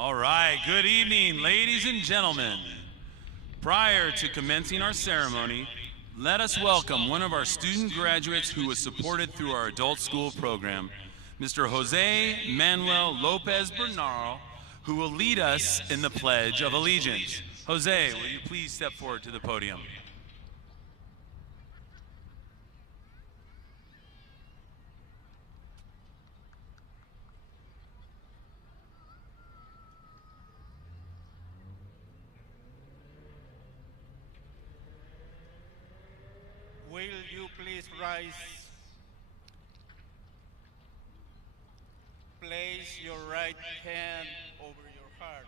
All right, good evening, ladies and gentlemen. Prior to commencing our ceremony, let us welcome one of our student graduates who was supported through our adult school program, Mr. Jose Manuel Lopez Bernal, who will lead us in the Pledge of Allegiance. Jose, will you please step forward to the podium? Will you please rise? Place your right hand over your heart.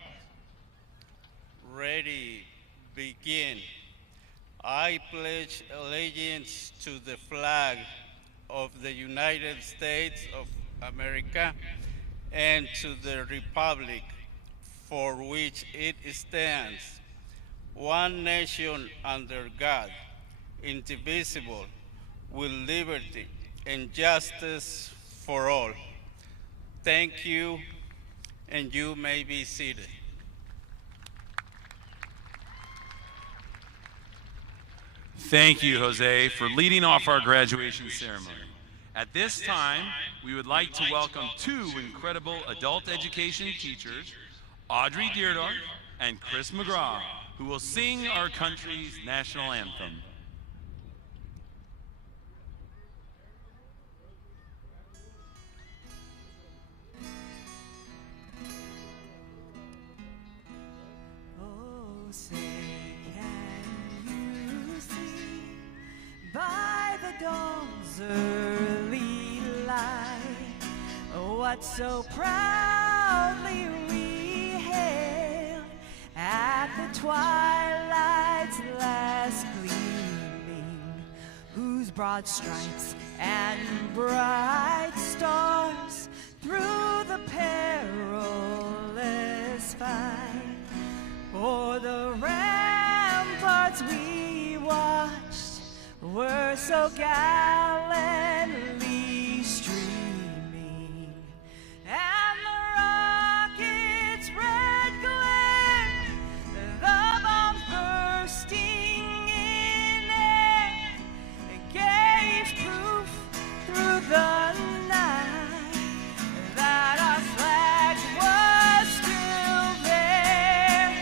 Ready, begin. I pledge allegiance to the flag of the United States of America and to the republic for which it stands, one nation under God, indivisible, with liberty and justice for all. Thank you, and you may be seated. Thank you, Jose, for leading off our graduation ceremony. At this time, we would like to welcome two incredible adult education teachers, Audrey Deardorff and Chris McGraw, who will sing our country's national anthem. Say, can you see by the dawn's early light what so proudly we hailed at the twilight's last gleaming, whose broad stripes and bright stars through the perilous fight o'er the ramparts we watched were so gallantly streaming, and the rocket's red glare, the bombs bursting in air, gave proof through the night that our flag was still there.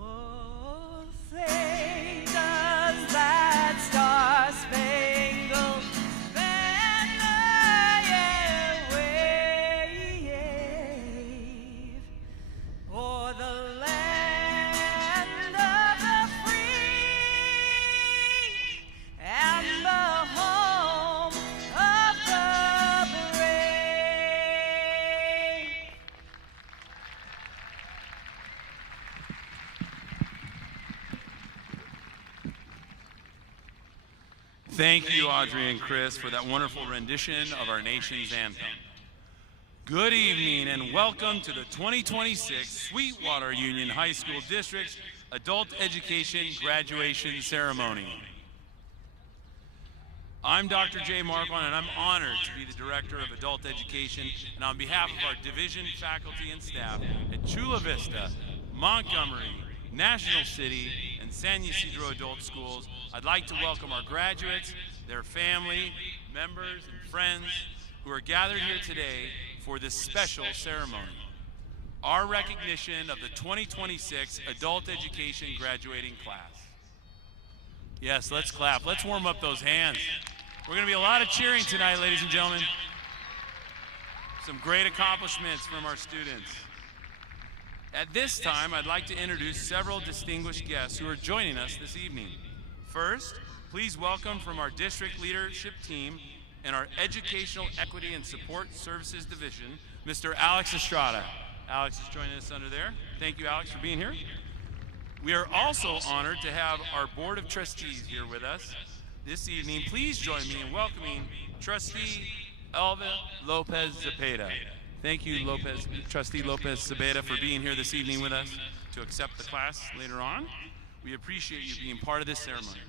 Oh, say does that star-spangled banner yet wave o'er the land of the free and the home of the brave? Thank you, Audrey and Chris, for that wonderful rendition of our nation's anthem. Good evening and welcome to the 2026 Sweetwater Union High School District's Adult Education Graduation Ceremony. I'm Dr. Jay Marquand, and I'm honored to be the Director of Adult Education, and on behalf of our division, faculty, and staff at Chula Vista, Montgomery, National City, and San Ysidro Adult Schools, I'd like to welcome our graduates, their family, members, and friends who are gathered here today for this special ceremony. Our recognition of the 2026 Adult Education graduating class. Yes, let's clap. Let's warm up those hands. We're going to be a lot of cheering tonight, ladies and gentlemen. Some great accomplishments from our students. At this time, I'd like to introduce several distinguished guests who are joining us this evening. First, please welcome from our district leadership team and our Educational Equity and Support Services Division, Mr. Alex Estrada. Alex is joining us under there. Thank you, Alex, for being here. We are also honored to have our Board of Trustees here with us this evening. Please join me in welcoming Trustee Elva Lopez Zepeda. Thank you, Trustee Lopez Zepeda, for being here this evening with us to accept the class later on. We appreciate you being part of this ceremony.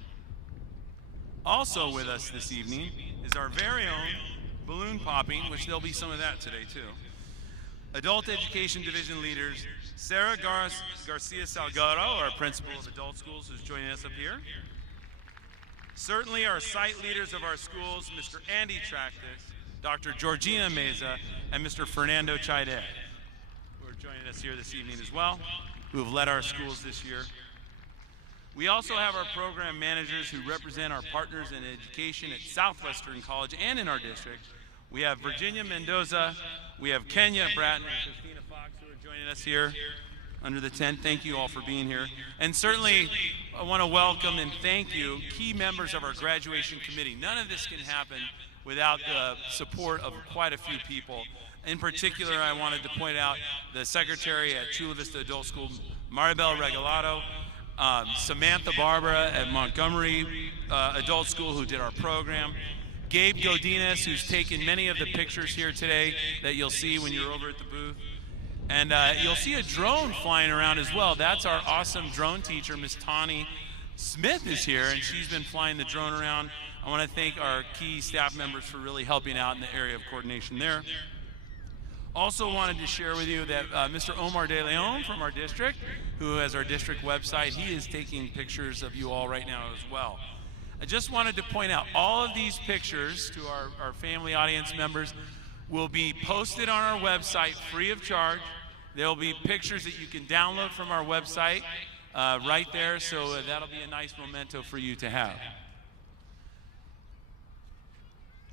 Also with us this evening is our very own balloon popping, which there'll be some of that today too. Adult Education Division leaders, Sarah Garcia Salgado, our principal of adult schools, who's joining us up here. Certainly our site leaders of our schools, Mr. Andy Tractus, Dr. Georgina Meza, and Mr. Fernando Chaide, who are joining us here this evening as well, who have led our schools this year. We also have our program managers who represent our partners in education at Southwestern College and in our district. We have Virginia Mendoza, we have Kenya Bratton and Christina Fox who are joining us here under the tent. Thank you all for being here. And certainly I want to welcome and thank you, key members of our graduation committee. None of this can happen without the support of quite a few people. In particular, I wanted to point out the secretary at Chula Vista Adult School, Maribel Regalado, Samantha Barbara at Montgomery Adult School, who did our program, Gabe Godinez, who's taken many of the pictures here today that you'll see when you're over at the booth. And you'll see a drone flying around as well. That's our awesome drone teacher, Miss Tawny Smith is here, and she's been flying the drone around. I want to thank our key staff members for really helping out in the area of coordination there. Also wanted to share with you that Mr. Omar De Leon from our district, who has our district website, he is taking pictures of you all right now as well. I just wanted to point out all of these pictures to our family audience members will be posted on our website free of charge. There will be pictures that you can download from our website right there, so that'll be a nice memento for you to have.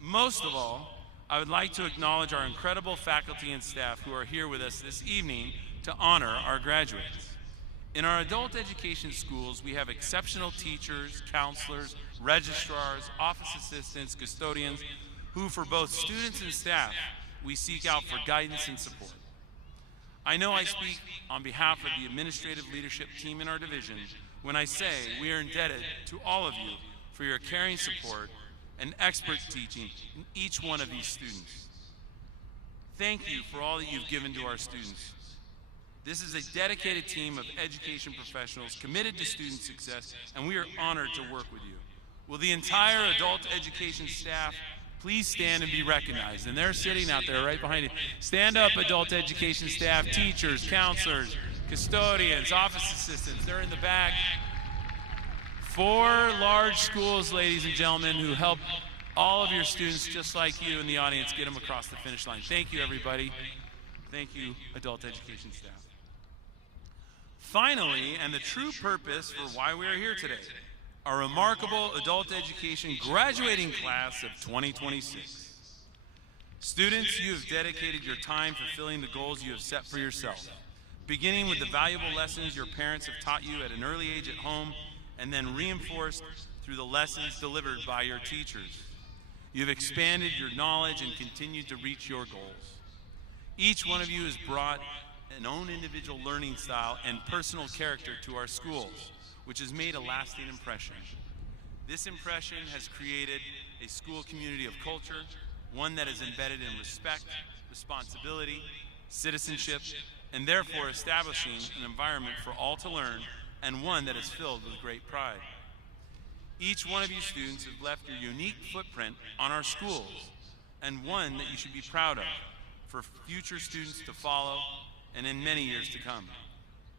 Most of all, I would like to acknowledge our incredible faculty and staff who are here with us this evening to honor our graduates. In our adult education schools, we have exceptional teachers, counselors, registrars, office assistants, custodians, who for both students and staff, we seek out for guidance and support. I know I speak on behalf of the administrative leadership team in our division when I say we are indebted to all of you for your caring support and expert teaching in each one of these students. Thank you for all that you've given to our students. This is a dedicated team of education professionals committed to student success, and we are honored to work with you. Will the entire adult education staff please stand and be recognized? And they're sitting out there right behind you. Stand up, adult education staff, teachers, counselors, custodians, office assistants. They're in the back. 4 large schools, ladies and gentlemen, who help all of your students, just like you in the audience, get them across the finish line. Thank you, everybody. Thank you, adult education staff. Finally, and the true purpose for why we are here today, our remarkable adult education graduating class of 2026. Students, you have dedicated your time fulfilling the goals you have set for yourself, beginning with the valuable lessons your parents have taught you at an early age at home, and then reinforced through the lessons delivered by your teachers. You have expanded your knowledge and continued to reach your goals. Each one of you has brought an own individual learning style and personal character to our schools, which has made a lasting impression. This impression has created a school community of culture, one that is embedded in respect, responsibility, citizenship, and therefore establishing an environment for all to learn, and one that is filled with great pride. Each one of you students have left your unique footprint on our schools, and one that you should be proud of for future students to follow and in many years to come.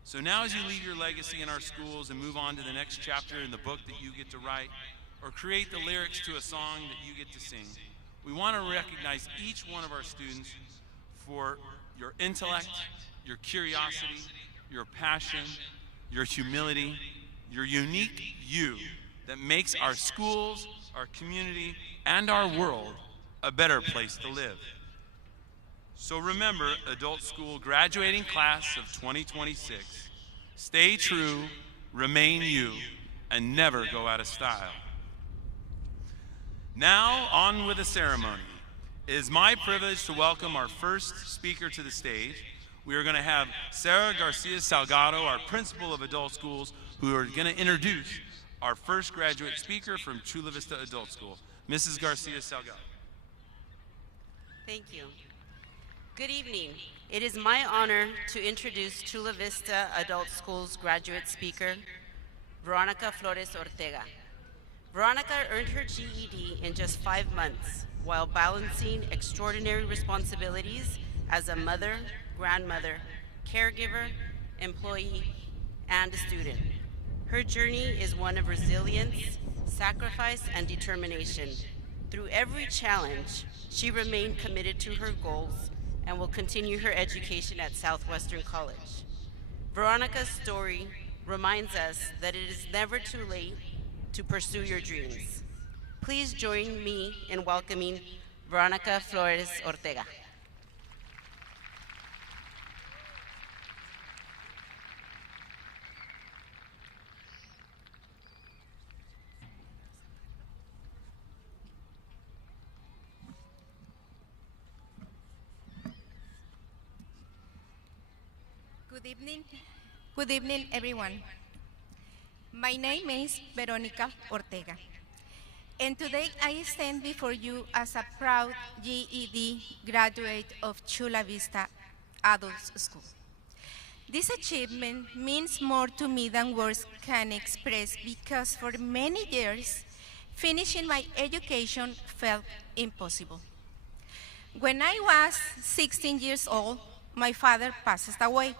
So now as you leave your legacy in our schools and move on to the next chapter in the book that you get to write, or create the lyrics to a song that you get to sing, we want to recognize each one of our students for your intellect, your curiosity, your passion, your humility, your unique you that makes our schools, our community, and our world a better place to live. So remember, adult school graduating class of 2026, stay true, remain you, and never go out of style. Now, on with the ceremony. It is my privilege to welcome our first speaker to the stage. We are going to have Sarah Garcia Salgado, our principal of adult schools, who are going to introduce our first graduate speaker from Chula Vista Adult School, Mrs. Garcia Salgado. Thank you. Good evening. It is my honor to introduce Chula Vista Adult School's graduate speaker, Veronica Flores Ortega. Veronica earned her GED in just 5 months while balancing extraordinary responsibilities as a mother, grandmother, caregiver, employee, and a student. Her journey is one of resilience, sacrifice, and determination. Through every challenge, she remained committed to her goals and will continue her education at Southwestern College. Veronica's story reminds us that it is never too late to pursue your dreams. Please join me in welcoming Veronica Flores Ortega. Good evening, everyone. My name is Veronica Ortega, and today I stand before you as a proud GED graduate of Chula Vista Adult School. This achievement means more to me than words can express because for many years, finishing my education felt impossible. When I was 16 years old, my father passed away,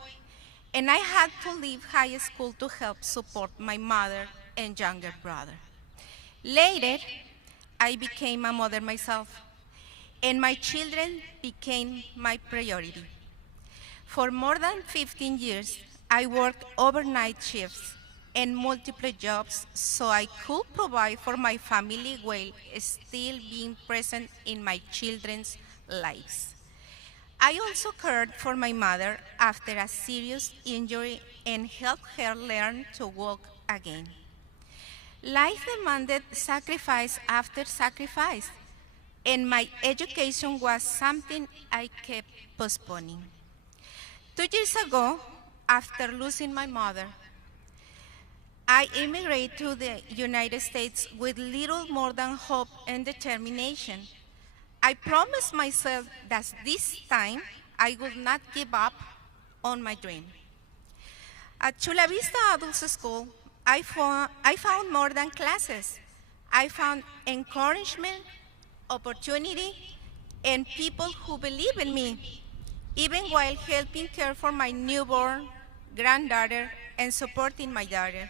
and I had to leave high school to help support my mother and younger brother. Later, I became a mother myself, and my children became my priority. For more than 15 years, I worked overnight shifts and multiple jobs so I could provide for my family while still being present in my children's lives. I also cared for my mother after a serious injury and helped her learn to walk again. Life demanded sacrifice after sacrifice, and my education was something I kept postponing. 2 years ago, after losing my mother, I immigrated to the United States with little more than hope and determination. I promised myself that this time I would not give up on my dream. At Chula Vista Adult School, I found more than classes. I found encouragement, opportunity, and people who believe in me, even while helping care for my newborn granddaughter and supporting my daughter.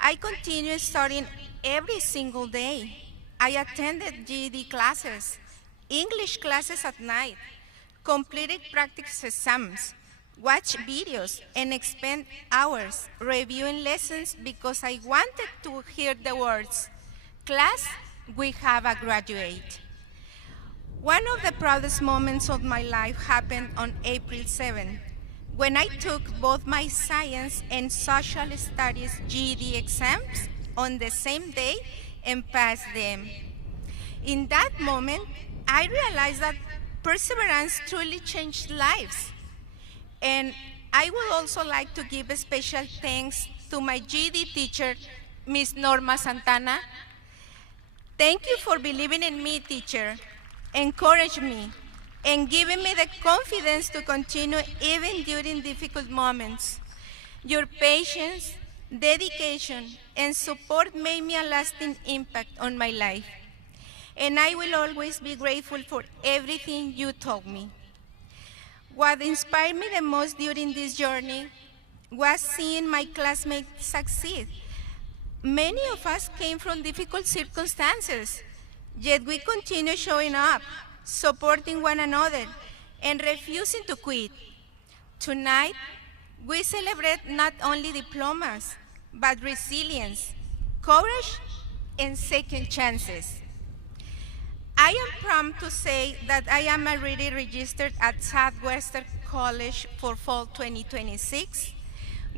I continue studying every single day. I attended GED classes, English classes at night, completed practice exams, watched videos, and spent hours reviewing lessons because I wanted to hear the words, "Class, we have a graduate." One of the proudest moments of my life happened on April 7, when I took both my science and social studies GED exams on the same day and passed them. In that moment, I realized that perseverance truly changed lives. And I would also like to give a special thanks to my GED teacher, Ms. Norma Santana. Thank you for believing in me, teacher, encouraging me, and giving me the confidence to continue even during difficult moments. Your patience, dedication, and support made me a lasting impact on my life. And I will always be grateful for everything you taught me. What inspired me the most during this journey was seeing my classmates succeed. Many of us came from difficult circumstances, yet we continue showing up, supporting one another, and refusing to quit. Tonight, we celebrate not only diplomas, but resilience, courage, and second chances. I am proud to say that I am already registered at Southwestern College for fall 2026,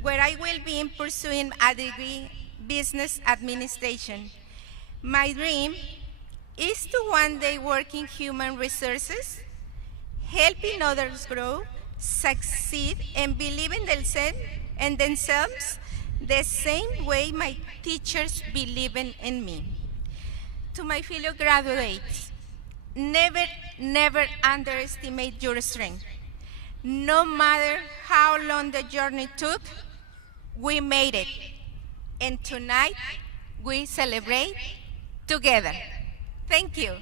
where I will be pursuing a degree business administration. My dream is to one day work in human resources, helping others grow, succeed, and believe in themselves the same way my teachers believe in me. To my fellow graduates, never underestimate your strength. No matter how long the journey took, we made it. And tonight, we celebrate together. Thank you.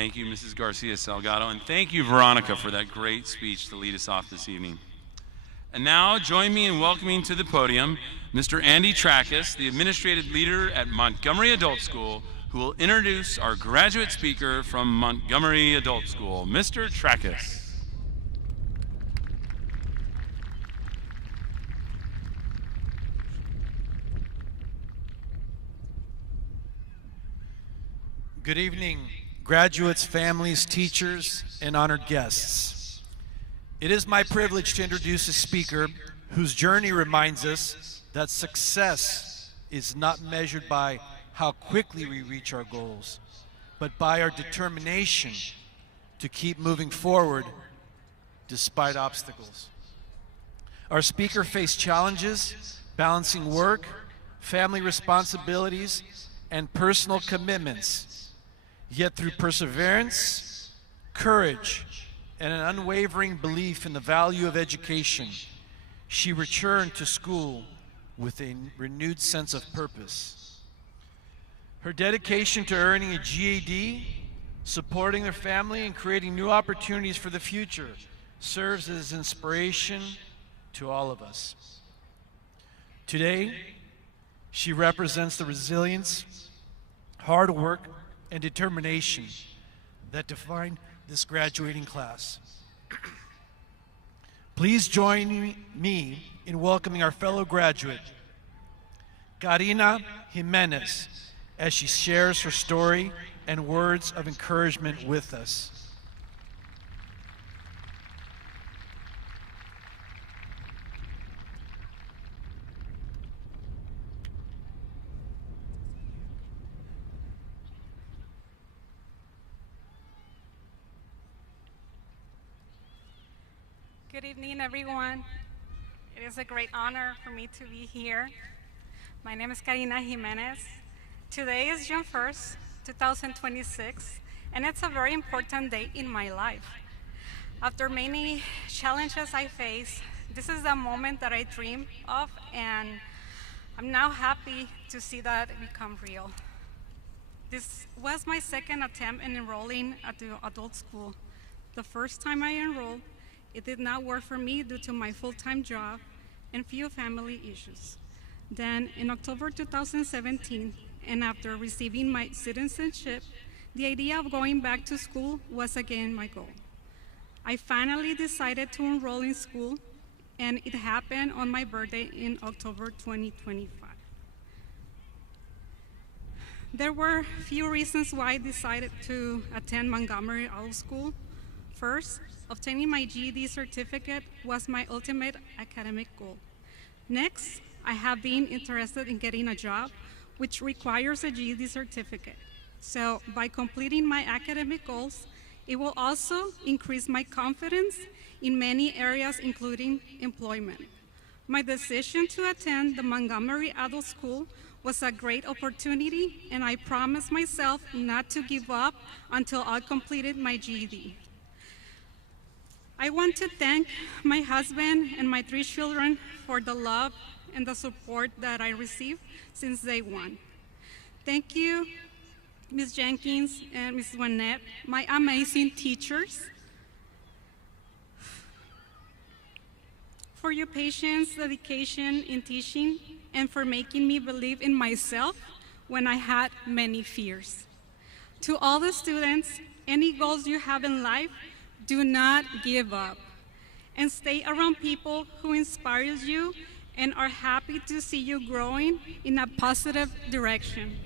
Thank you, Mrs. Garcia Salgado, and thank you, Veronica, for that great speech to lead us off this evening. And now, join me in welcoming to the podium Mr. Andy Trackus, the Administrative Leader at Montgomery Adult School, who will introduce our graduate speaker from Montgomery Adult School, Mr. Trackus. Good evening, graduates, families, teachers, and honored guests. It is my privilege to introduce a speaker whose journey reminds us that success is not measured by how quickly we reach our goals, but by our determination to keep moving forward despite obstacles. Our speaker faced challenges, balancing work, family responsibilities, and personal commitments. Yet through perseverance, courage, and an unwavering belief in the value of education, she returned to school with a renewed sense of purpose. Her dedication to earning a GED, supporting her family, and creating new opportunities for the future serves as inspiration to all of us. Today, she represents the resilience, hard work, and determination that define this graduating class. Please join me in welcoming our fellow graduate, Karina Jimenez, as she shares her story and words of encouragement with us. Good evening, everyone. It is a great honor for me to be here. My name is Karina Jimenez. Today is June 1st, 2026, and it's a very important day in my life. After many challenges I face, this is the moment that I dream of, and I'm now happy to see that become real. This was my second attempt in enrolling at the adult school. The first time I enrolled, it did not work for me due to my full-time job and few family issues. Then, in October 2017, and after receiving my citizenship, the idea of going back to school was again my goal. I finally decided to enroll in school, and it happened on my birthday in October 2025. There were few reasons why I decided to attend Montgomery Adult School. First, obtaining my GED certificate was my ultimate academic goal. Next, I have been interested in getting a job, which requires a GED certificate. So by completing my academic goals, it will also increase my confidence in many areas, including employment. My decision to attend the Montgomery Adult School was a great opportunity, and I promised myself not to give up until I completed my GED. I want to thank my husband and my 3 children for the love and the support that I received since day one. Thank you, Ms. Jenkins and Ms. Wannette, my amazing teachers, for your patience, dedication in teaching, and for making me believe in myself when I had many fears. To all the students, any goals you have in life, do not give up, and stay around people who inspire you and are happy to see you growing in a positive direction.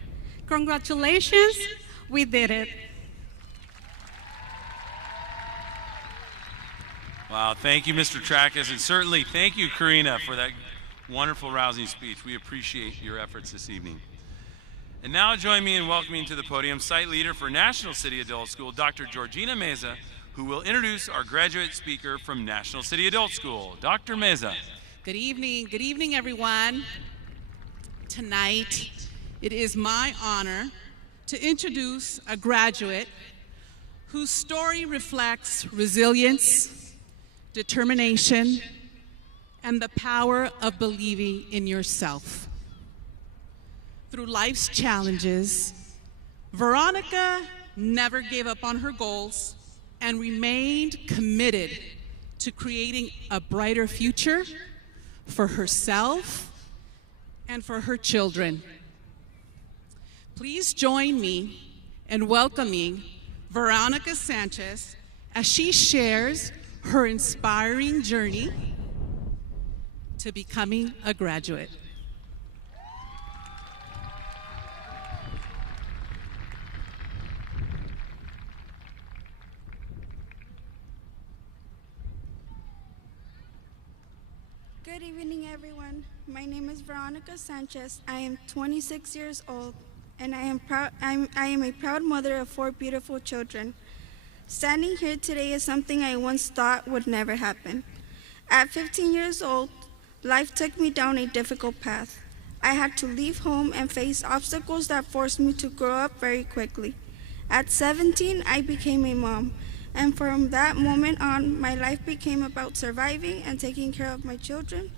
Congratulations, we did it. Wow, thank you, Mr. Trackus, and certainly thank you, Karina, for that wonderful, rousing speech. We appreciate your efforts this evening. And now join me in welcoming to the podium Site Leader for National City Adult School, Dr. Georgina Meza, who will introduce our graduate speaker from National City Adult School. Dr. Meza. Good evening, everyone. Tonight, it is my honor to introduce a graduate whose story reflects resilience, determination, and the power of believing in yourself. Through life's challenges, Veronica never gave up on her goals, and remained committed to creating a brighter future for herself and for her children. Please join me in welcoming Veronica Sanchez as she shares her inspiring journey to becoming a graduate. Good evening, everyone. My name is Veronica Sanchez. I am 26 years old, and I am a proud mother of 4 beautiful children. Standing here today is something I once thought would never happen. At 15 years old, life took me down a difficult path. I had to leave home and face obstacles that forced me to grow up very quickly. At 17, I became a mom. And from that moment on, my life became about surviving and taking care of my children.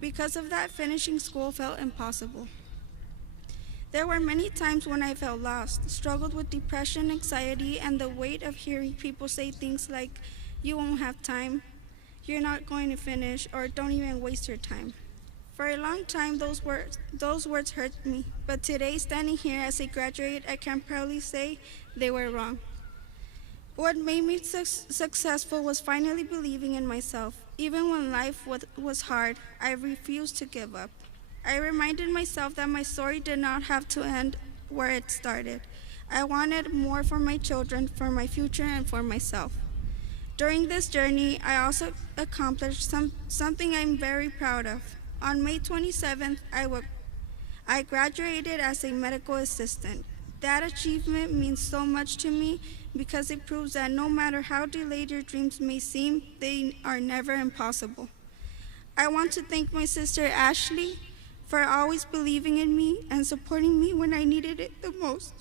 Because of that, finishing school felt impossible. There were many times when I felt lost, struggled with depression, anxiety, and the weight of hearing people say things like, "You won't have time," "You're not going to finish," or "Don't even waste your time." For a long time, those words hurt me. But today, standing here as a graduate, I can proudly say they were wrong. What made me successful was finally believing in myself. Even when life was hard, I refused to give up. I reminded myself that my story did not have to end where it started. I wanted more for my children, for my future, and for myself. During this journey, I also accomplished something I'm very proud of. On May 27th, I graduated as a medical assistant. That achievement means so much to me because it proves that no matter how delayed your dreams may seem, they are never impossible. I want to thank my sister Ashley for always believing in me and supporting me when I needed it the most.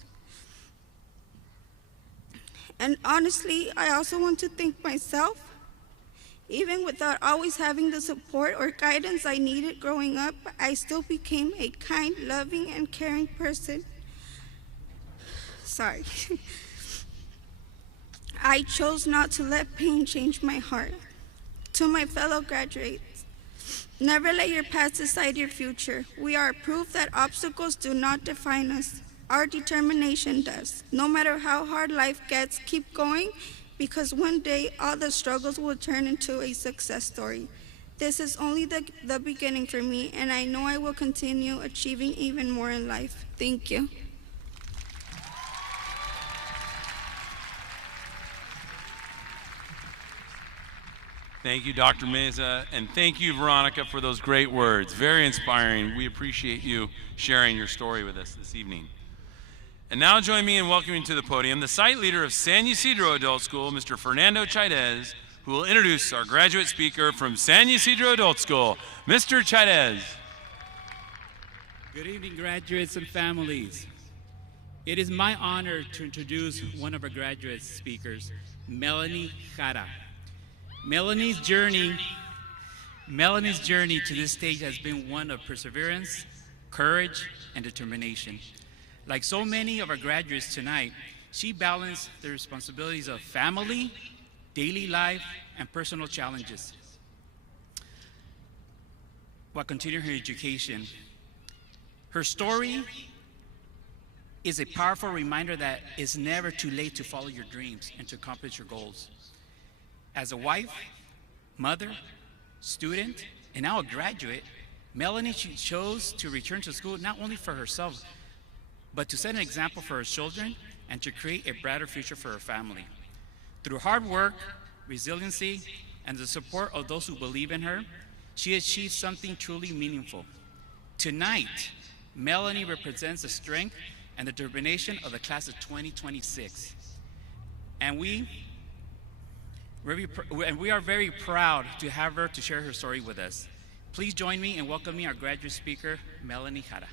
And honestly, I also want to thank myself. Even without always having the support or guidance I needed growing up, I still became a kind, loving, and caring person. Sorry. I chose not to let pain change my heart. To my fellow graduates, never let your past decide your future. We are proof that obstacles do not define us. Our determination does. No matter how hard life gets, keep going, because one day all the struggles will turn into a success story. This is only the beginning for me, and I know I will continue achieving even more in life. Thank you. Thank you, Dr. Meza, and thank you, Veronica, for those great words. Very inspiring. We appreciate you sharing your story with us this evening. And now join me in welcoming to the podium the site leader of San Ysidro Adult School, Mr. Fernando Chaidez, who will introduce our graduate speaker from San Ysidro Adult School, Mr. Chaidez. Good evening, graduates and families. It is my honor to introduce one of our graduate speakers, Melanie Jara. Melanie's journey to this stage has been one of perseverance, courage, and determination. Like so many of our graduates tonight, she balanced the responsibilities of family, daily life, and personal challenges while continuing her education. Her story is a powerful reminder that it's never too late to follow your dreams and to accomplish your goals. As a wife, mother, student, and now a graduate, Melanie chose to return to school not only for herself, but to set an example for her children and to create a brighter future for her family. Through hard work, resiliency, and the support of those who believe in her, she achieved something truly meaningful. Tonight, Melanie represents the strength and the determination of the class of 2026. And we are very proud to have her to share her story with us. Please join me in welcoming our graduate speaker, Melanie Jara.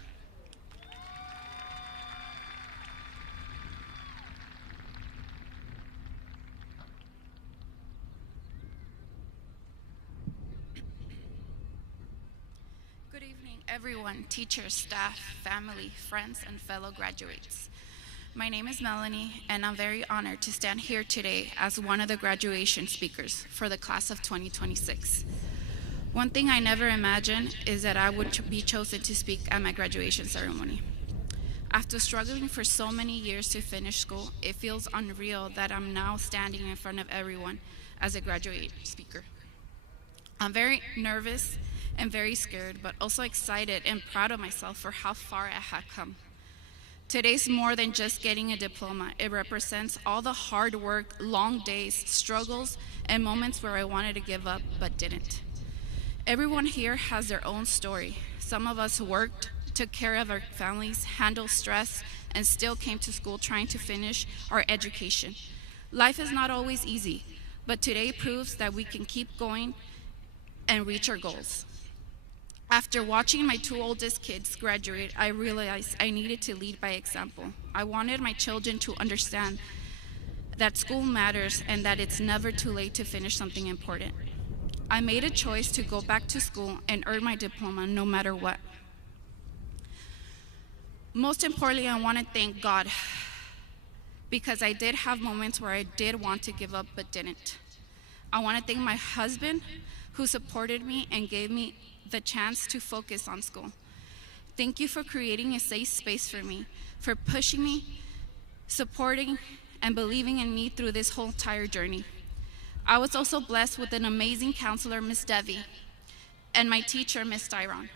Good evening, everyone, teachers, staff, family, friends, and fellow graduates. My name is Melanie, and I'm very honored to stand here today as one of the graduation speakers for the class of 2026. One thing I never imagined is that I would be chosen to speak at my graduation ceremony. After struggling for so many years to finish school, it feels unreal that I'm now standing in front of everyone as a graduate speaker. I'm very nervous and very scared, but also excited and proud of myself for how far I have come. Today's more than just getting a diploma. It represents all the hard work, long days, struggles, and moments where I wanted to give up but didn't. Everyone here has their own story. Some of us worked, took care of our families, handled stress, and still came to school trying to finish our education. Life is not always easy, but today proves that we can keep going and reach our goals. After watching my two oldest kids graduate, I realized I needed to lead by example. I wanted my children to understand that school matters and that it's never too late to finish something important. I made a choice to go back to school and earn my diploma no matter what. Most importantly, I want to thank God because I did have moments where I did want to give up but didn't. I want to thank my husband who supported me and gave me the chance to focus on school. Thank you for creating a safe space for me, for pushing me, supporting, and believing in me through this whole entire journey. I was also blessed with an amazing counselor, Miss Devi, and my teacher, Miss Tyron,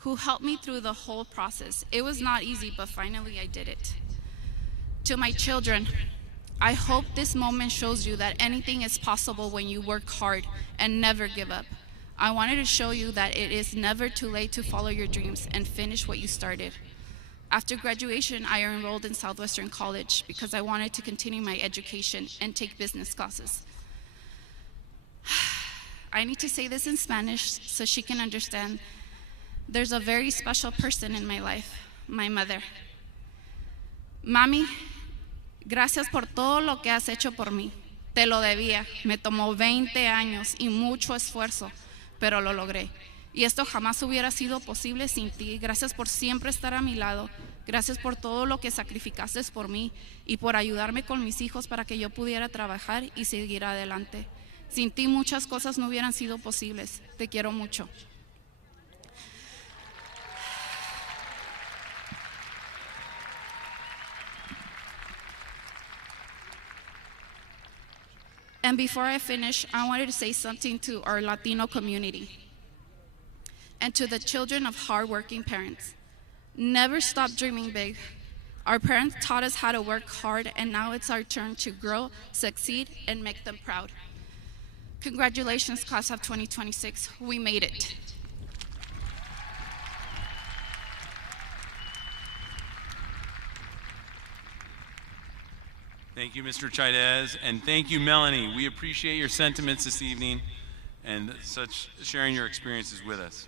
who helped me through the whole process. It was not easy, but finally I did it. To my children, I hope this moment shows you that anything is possible when you work hard and never give up. I wanted to show you that it is never too late to follow your dreams and finish what you started. After graduation, I enrolled in Southwestern College because I wanted to continue my education and take business classes. I need to say this in Spanish so she can understand. There's a very special person in my life, my mother. Mami, gracias por todo lo que has hecho por mí. Te lo debía. Me tomó 20 años y mucho esfuerzo, pero lo logré. Y esto jamás hubiera sido posible sin ti. Gracias por siempre estar a mi lado. Gracias por todo lo que sacrificaste por mí y por ayudarme con mis hijos para que yo pudiera trabajar y seguir adelante. Sin ti muchas cosas no hubieran sido posibles. Te quiero mucho. And before I finish, I wanted to say something to our Latino community and to the children of hardworking parents. Never stop dreaming big. Our parents taught us how to work hard, and now it's our turn to grow, succeed, and make them proud. Congratulations, class of 2026. We made it. Thank you, Mr. Chaidez, and thank you, Melanie. We appreciate your sentiments this evening and such sharing your experiences with us.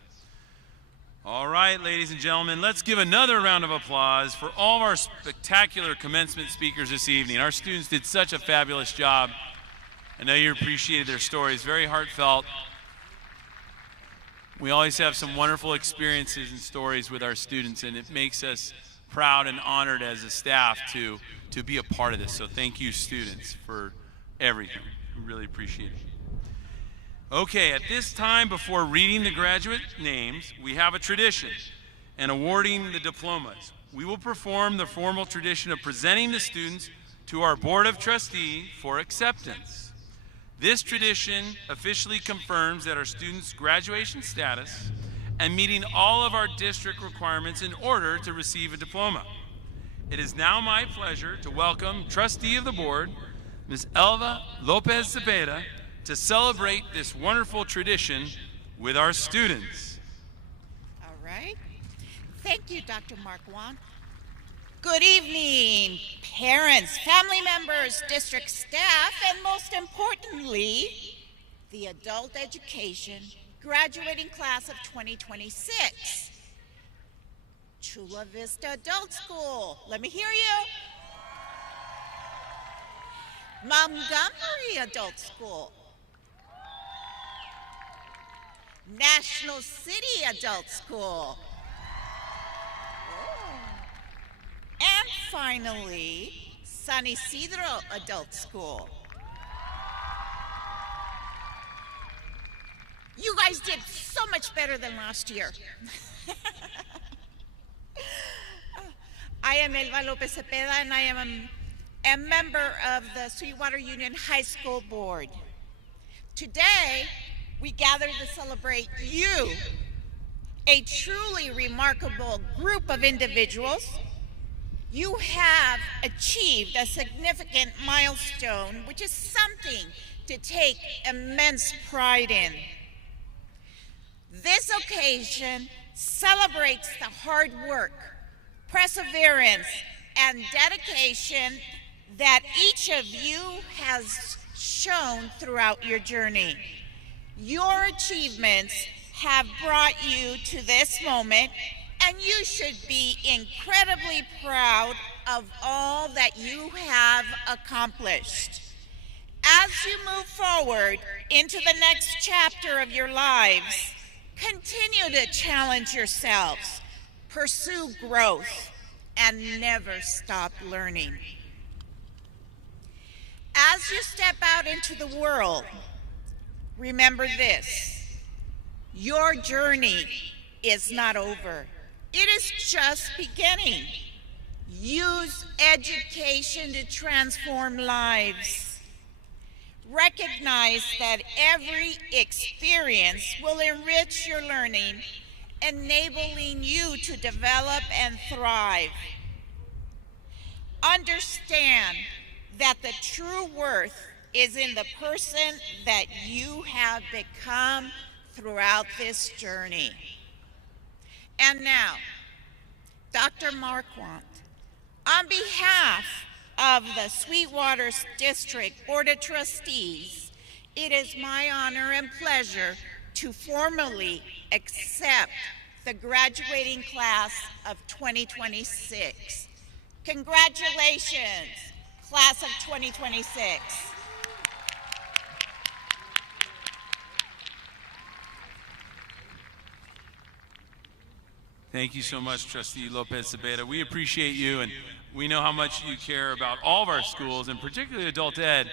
All right, ladies and gentlemen, let's give another round of applause for all of our spectacular commencement speakers this evening. Our students did such a fabulous job. I know you appreciated their stories, very heartfelt. We always have some wonderful experiences and stories with our students, and it makes us proud and honored as a staff to be a part of this. So thank you, students, for everything. We really appreciate it. Okay, at this time, before reading the graduate names, we have a tradition and awarding the diplomas. We will perform the formal tradition of presenting the students to our Board of Trustees for acceptance. This tradition officially confirms that our students' graduation status and meeting all of our district requirements in order to receive a diploma. It is now my pleasure to welcome Trustee of the Board, Ms. Elva Lopez Cepeda, to celebrate this wonderful tradition with our students. All right. Thank you, Dr. Marquand. Good evening, parents, family members, district staff, and most importantly, the adult education graduating class of 2026. Chula Vista Adult School. Let me hear you. Montgomery Adult School. National City Adult School. And finally, San Isidro Adult School. You guys did so much better than last year. I am Elba Lopez Cepeda, and I am a member of the Sweetwater Union High School Board. Today, we gather to celebrate you, a truly remarkable group of individuals. You have achieved a significant milestone, which is something to take immense pride in. This occasion celebrates the hard work, perseverance, and dedication that each of you has shown throughout your journey. Your achievements have brought you to this moment, and you should be incredibly proud of all that you have accomplished. As you move forward into the next chapter of your lives, continue to challenge yourselves, pursue growth, and never stop learning. As you step out into the world, remember this: your journey is not over. It is just beginning. Use education to transform lives. Recognize that every experience will enrich your learning, enabling you to develop and thrive. Understand that the true worth is in the person that you have become throughout this journey. And now, Dr. Marquand, on behalf of the Sweetwater District Board of Trustees, it is my honor and pleasure to formally accept the graduating class of 2026. Congratulations, class of 2026. Thank you so much, Trustee Lopez Cepeda. We appreciate you, and we know how much you care about all of our schools, and particularly adult ed,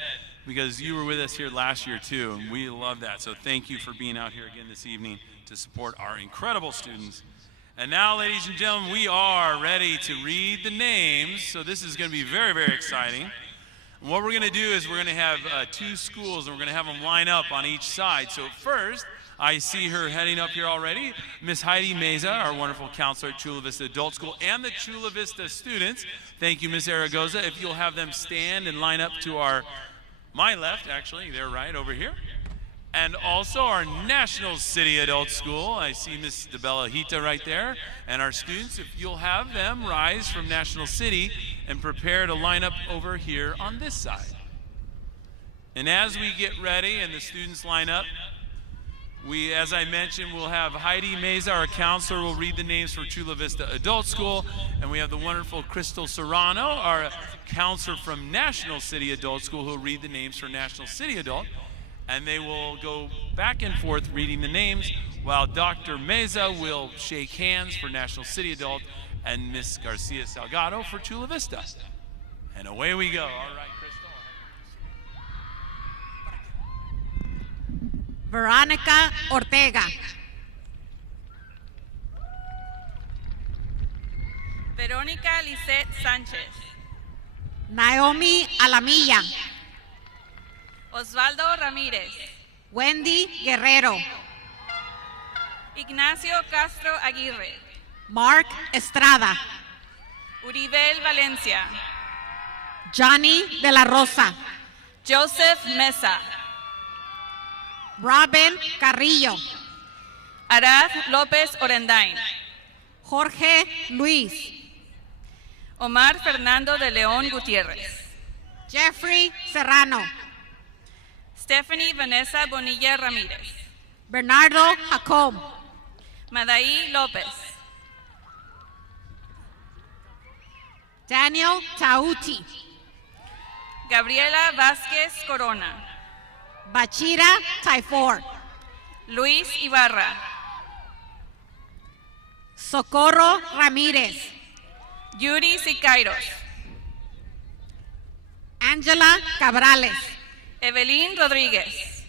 because you were with us here last year too, and we love that. So thank you for being out here again this evening to support our incredible students. And now, ladies and gentlemen, we are ready to read the names. So this is going to be very, very exciting. And what we're going to do is we're going to have two schools, and we're going to have them line up on each side. So first, I see her heading up here already, Miss Heidi Meza, our wonderful counselor at Chula Vista Adult School, and the Chula Vista students. Thank you, Miss Aragoza. If you'll have them stand and line up to my left, actually, they're right over here. And also our National City Adult School. I see Miss DeBella Hita right there. And our students, if you'll have them rise from National City and prepare to line up over here on this side. And as we get ready and the students line up, as I mentioned, we'll have Heidi Meza, our counselor, will read the names for Chula Vista Adult School. And we have the wonderful Crystal Serrano, our counselor from National City Adult School, who will read the names for National City Adult. And they will go back and forth reading the names, while Dr. Meza will shake hands for National City Adult and Miss Garcia Salgado for Chula Vista. And away we go. All right, Crystal. Veronica Ortega. Verónica Lisette Sánchez. Naomi Alamilla. Osvaldo Ramírez. Wendy Guerrero. Ignacio Castro Aguirre. Mark Estrada. Uribel Valencia. Johnny de la Rosa. Joseph Mesa. Robin Carrillo. Arad López Orendain. Jorge Luis. Omar Fernando de León Gutiérrez. Jeffrey Serrano. Stephanie Vanessa Bonilla Ramírez. Bernardo Jacom. Madaí López. Daniel Tauti. Gabriela Vázquez Corona. Bachira Taifor. Luis Ibarra. Socorro Ramírez. Yuri Sicairos. Angela Cabrales. Evelyn Rodríguez.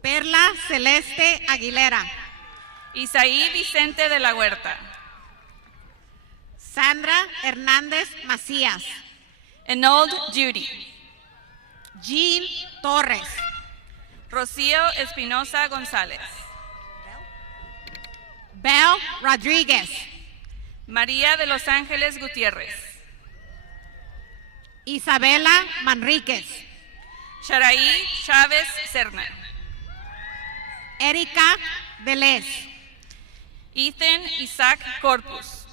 Perla Celeste Aguilera. Isaí Vicente de la Huerta. Sandra Hernández Macías. Enold Judy. Jean Torres. Rocío Espinosa González. Belle Rodríguez. María de los Ángeles Gutiérrez. Isabela Manríquez. Sharaí Chávez Serna. Erika Vélez. Ethan Isaac Corpus.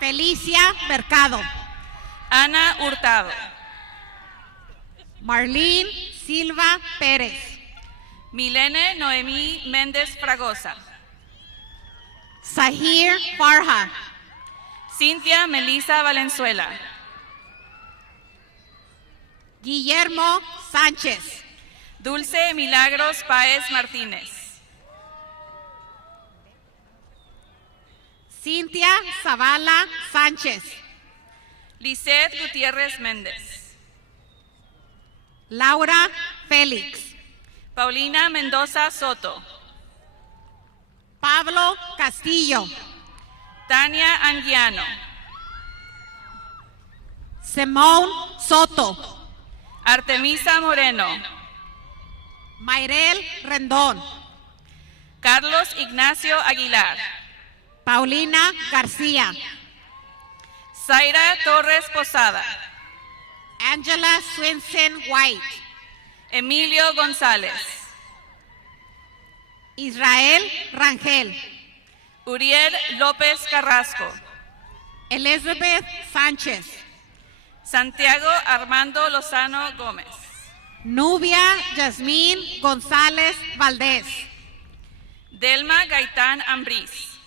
Felicia Mercado. Ana Hurtado. Marlene Silva Pérez. Milene Noemí Méndez Fragosa. Sahir Farha. Cintia Melisa Valenzuela. Guillermo Sánchez. Dulce Milagros Páez Martínez. Cintia Zavala Sánchez. Lisette Gutiérrez Méndez. Laura Félix. Paulina Mendoza Soto. Pablo Castillo. Tania Anguiano. Simón Soto. Artemisa Moreno. Mayrel Rendón. Carlos Ignacio Aguilar. Paulina García. Zaira Torres Posada. Angela Swinson White. Emilio González. Israel Rangel. Uriel López Carrasco. Elizabeth Sánchez. Santiago Armando Lozano Gómez. Nubia Yasmín González Valdés. Delma Gaitán Ambriz.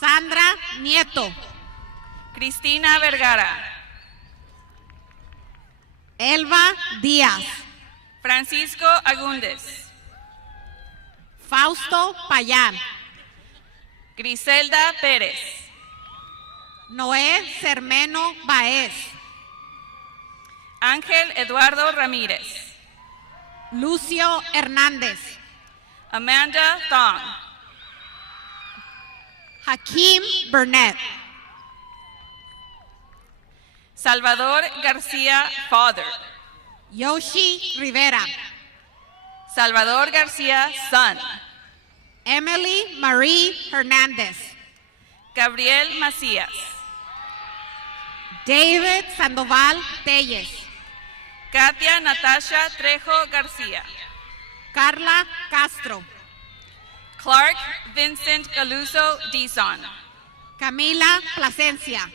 Sandra Nieto. Cristina Vergara. Elba Díaz. Francisco Agúndez. Fausto Payán. Griselda Pérez. Noé Cermeno Baez. Ángel Eduardo Ramírez. Lucio Hernández. Amanda Thong. Hakeem Burnett. Salvador García Father. Yoshi Rivera. Salvador García Son. Emily Marie Hernández. Gabriel Macías. David Sandoval Telles. Katia Natasha Trejo García. Carla Castro. Clark Vincent Galuso Dizon. Camila Plasencia.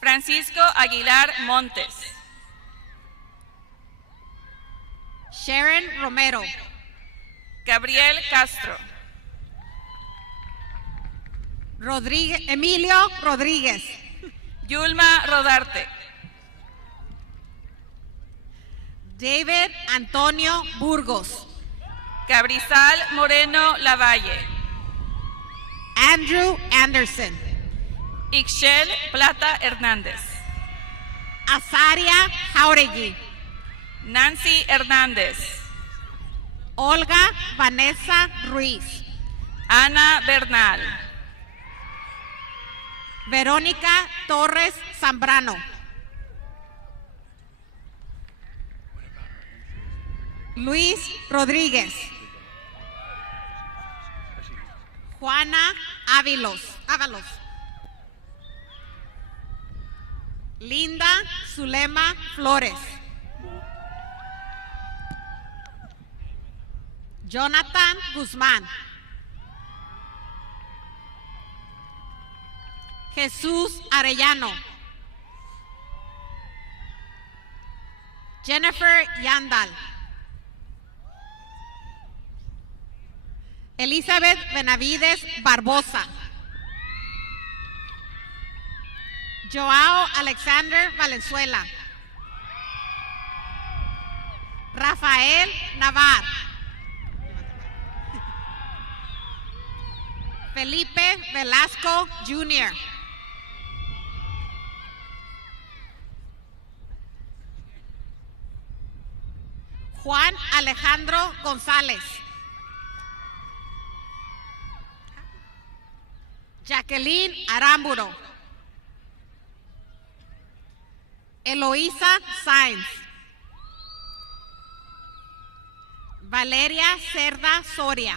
Francisco Aguilar Montes. Sharon Romero. Gabriel Castro. Emilio Rodríguez. Yulma Rodarte. David Antonio Burgos. Gabrizal Moreno Lavalle. Andrew Anderson. Ixchel Plata Hernández. Azaria Jauregui. Nancy Hernández. Olga Vanessa Ruiz. Ana Bernal. Verónica Torres Zambrano. Luis Rodríguez. Juana Ávalos. Linda Zulema Flores. Jonathan Guzmán. Jesús Arellano. Jennifer Yandal. Elizabeth Benavides Barbosa. Joao Alexander Valenzuela. Rafael Navar. Felipe Velasco Jr. Juan Alejandro González. Jacqueline Aramburo. Eloísa Sainz. Valeria Cerda Soria.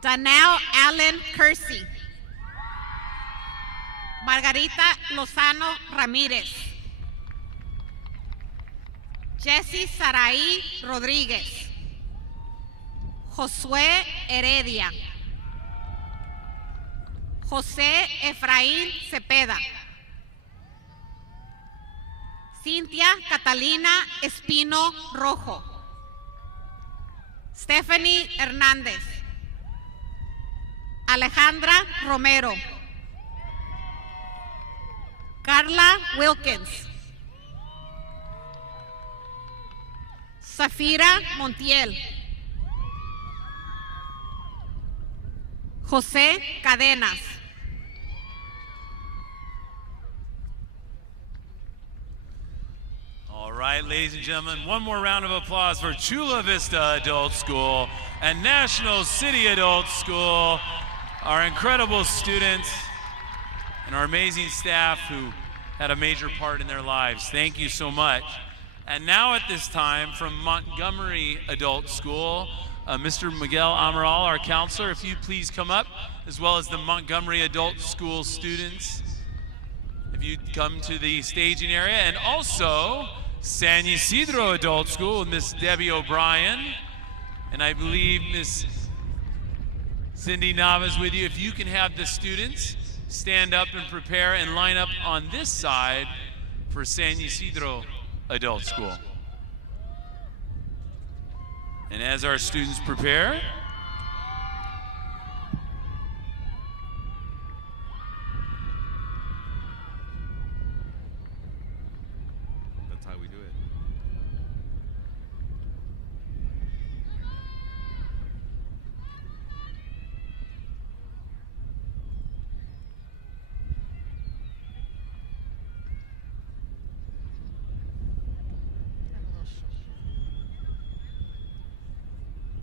Danelle Allen Kersey. Margarita Lozano Ramírez. Jessie Saraí Rodríguez. Josué Heredia. José Efraín Cepeda. Cintia Catalina Espino Rojo. Stephanie Hernández. Alejandra Romero. Carla Wilkins. Zafira Montiel. José Cadenas. All right, ladies and gentlemen, one more round of applause for Chula Vista Adult School and National City Adult School, our incredible students and our amazing staff who had a major part in their lives. Thank you so much. And now at this time, from Montgomery Adult School, Mr. Miguel Amaral, our counselor, if you'd please come up, as well as the Montgomery Adult School students. If you'd come to the staging area, and also San Ysidro Adult School with Miss Debbie O'Brien, and I believe Miss Cindy Nava's with you. If you can have the students stand up and prepare and line up on this side for San Ysidro Adult School. And as our students prepare, that's how we do it.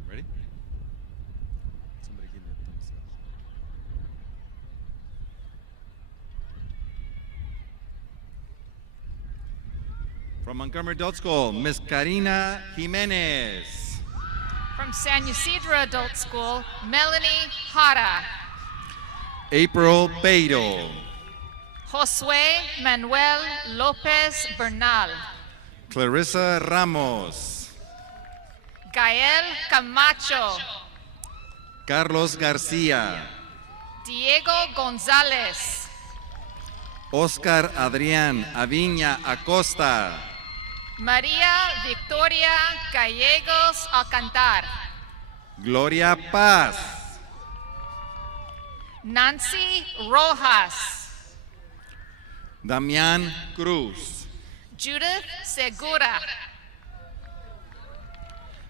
Ready? Somebody give me a thumbs up. From Montgomery Adult School, Miss Karina Jimenez. From San Ysidro Adult School, Melanie Jara. April Beidel. Josué Manuel Lopez Bernal. Clarissa Ramos. Gael Camacho. Carlos Garcia. Diego González. Oscar Adrián Aviña Acosta. María Victoria Gallegos Alcantar. Gloria Paz. Nancy Rojas. Damián Cruz. Judith Segura.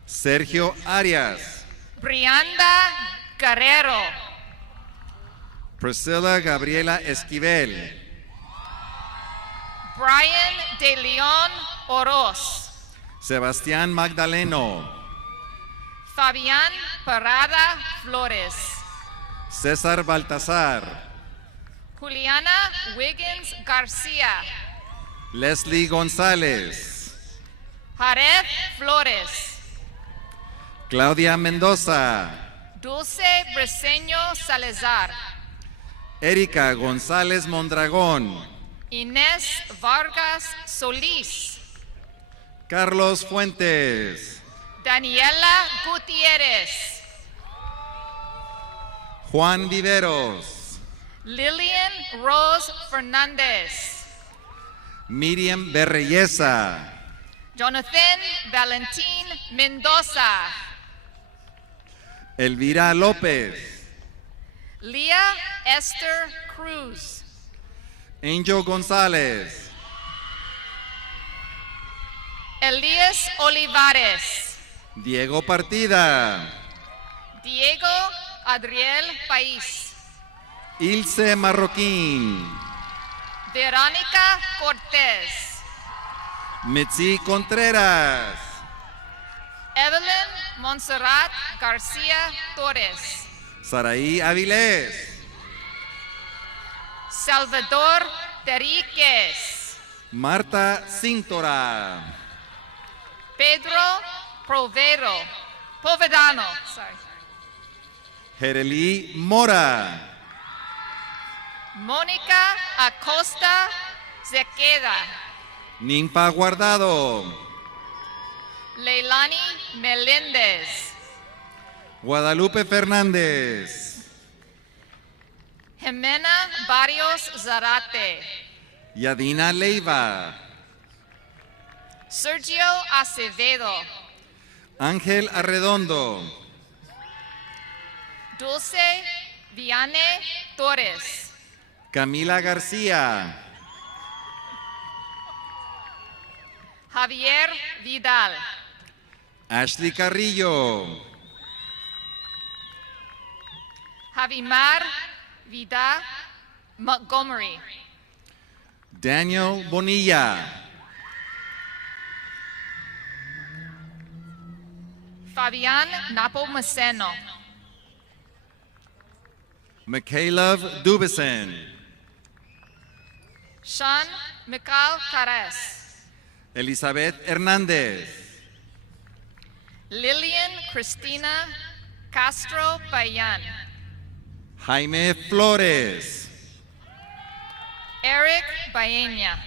Sergio Arias. Brianda Guerrero. Priscilla Gabriela Esquivel. Brian De Leon Oroz. Sebastián Magdaleno. Fabián Parada Flores. César Baltazar. Juliana Wiggins Garcia. Leslie González. Jared Flores. Claudia Mendoza. Dulce Briceño Salazar. Erika González Mondragón. Inés Vargas Solís. Carlos Fuentes. Daniela Gutierrez. Juan Viveros. Lilian Rose Fernández. Miriam Berreyesa. Jonathan Valentín Mendoza. Elvira López. Leah Esther Cruz. Angel González. Elías Olivares. Diego Partida. Diego Adriel País. Ilse Marroquín. Verónica Cortés. Mitzi Contreras. Evelyn Montserrat Garcia Torres. Saraí Avilés. Salvador Terriquez. Marta Cintora. Pedro Povedano. Sorry. Jerely Mora. Mónica Acosta Zequeda. Ninfa Guardado. Leilani Melendez. Guadalupe Fernández. Jimena Barrios Zarate. Yadina Leiva. Sergio Acevedo. Ángel Arredondo. Dulce Viane Torres. Camila García. Javier Vidal. Ashley Carrillo. Javimar Vida Montgomery. Daniel Bonilla. Fabian Napo-Maceno. Mikhailav Dubison. Sean Mikal Cares. Elizabeth Hernández. Lillian Cristina Castro Payan. Jaime Flores. Eric Baena.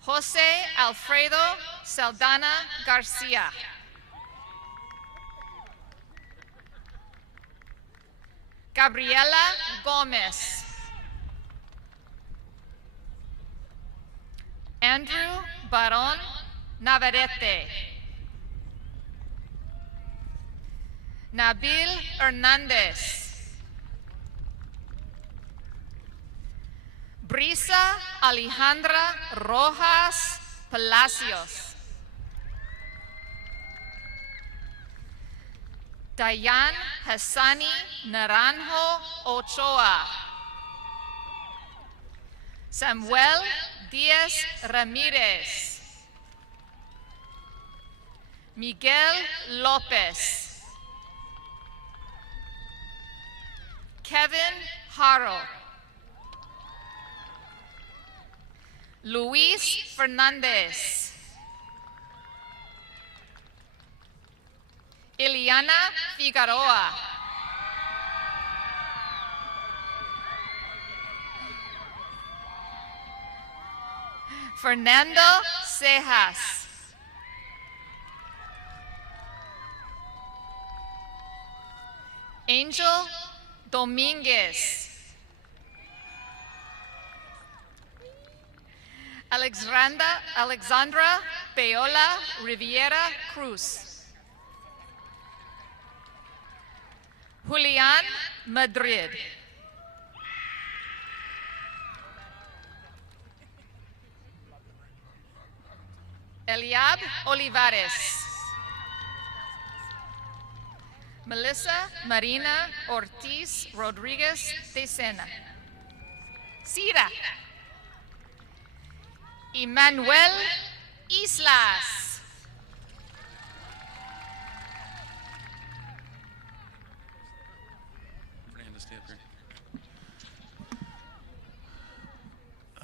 Jose Alfredo Saldana Garcia. Gabriela Gomez. Andrew Baron Navarrete. Nabil Hernandez. Brisa Alejandra Rojas Palacios. Dayan Hassani Naranjo Ochoa. Samuel Diaz Ramirez. Miguel Lopez. Kevin Haro. Luis Fernandez. Ileana Figueroa. Fernando Cejas. Angel Dominguez. Alexandra Paola Riviera Cruz. Julian Madrid. Eliab Olivares. Melissa Marina Ortiz Rodriguez de Sena. Cira. Emmanuel Islas.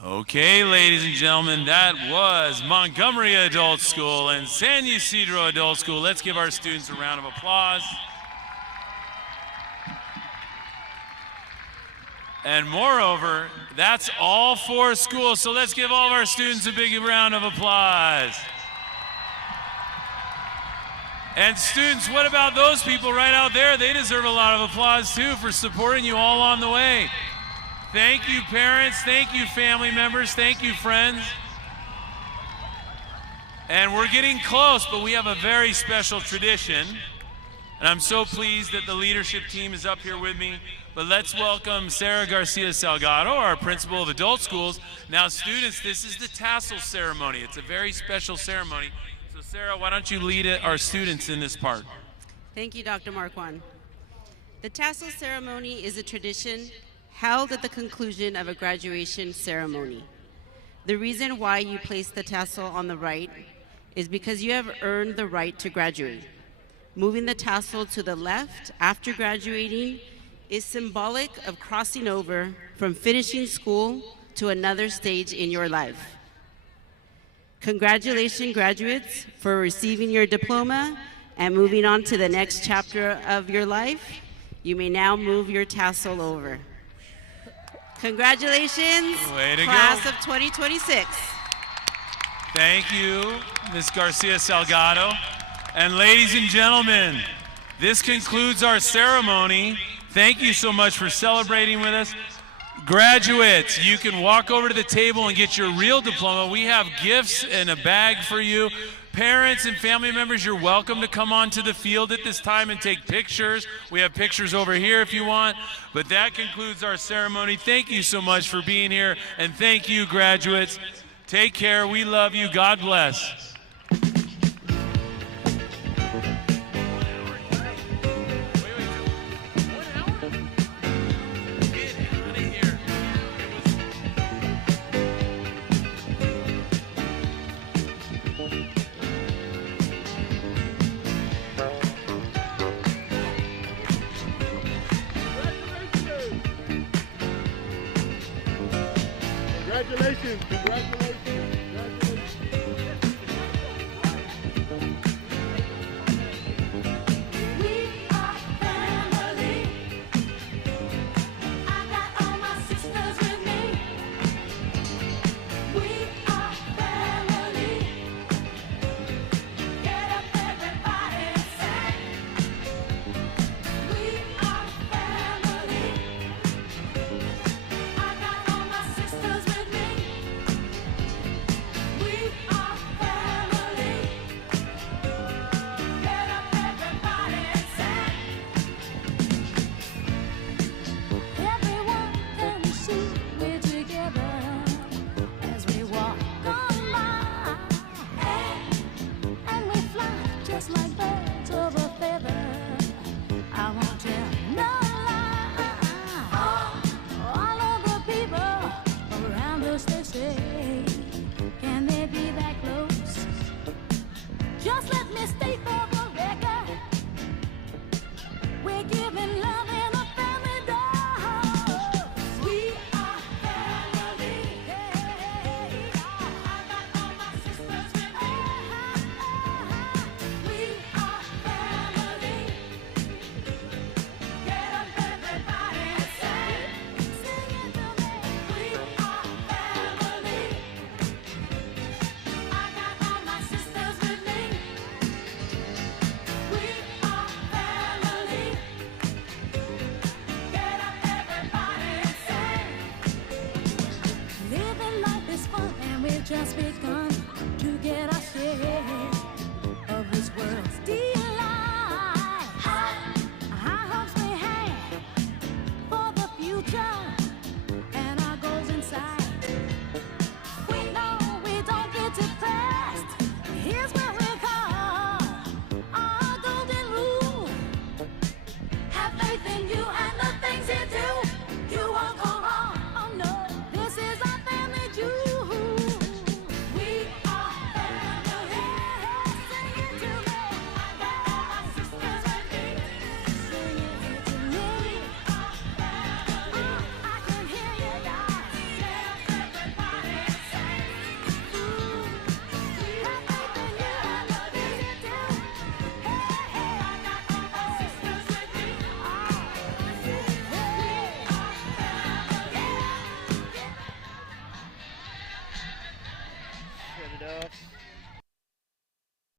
Okay, ladies and gentlemen, that was Montgomery Adult School and San Ysidro Adult School. Let's give our students a round of applause. And moreover, that's all 4 schools, so let's give all of our students a big round of applause. And students, what about those people right out there? They deserve a lot of applause too for supporting you all on the way. Thank you, parents. Thank you, family members. Thank you, friends. And we're getting close, but we have a very special tradition. And I'm so pleased that the leadership team is up here with me. But let's welcome Sarah Garcia Salgado, our principal of adult schools. Now, students, this is the tassel ceremony. It's a very special ceremony. So, Sarah, why don't you lead our students in this part? Thank you, Dr. Marquand. The tassel ceremony is a tradition held at the conclusion of a graduation ceremony. The reason why you place the tassel on the right is because you have earned the right to graduate. Moving the tassel to the left after graduating is symbolic of crossing over from finishing school to another stage in your life. Congratulations, graduates, for receiving your diploma and moving on to the next chapter of your life. You may now move your tassel over. Congratulations, Way to class go. of 2026. Thank you, Ms. Garcia Salgado. And ladies and gentlemen, this concludes our ceremony. Thank you so much for celebrating with us. Graduates, you can walk over to the table and get your real diploma. We have gifts in a bag for you. Parents and family members, you're welcome to come onto the field at this time and take pictures. We have pictures over here if you want. But that concludes our ceremony. Thank you so much for being here. And thank you, graduates. Take care. We love you. God bless.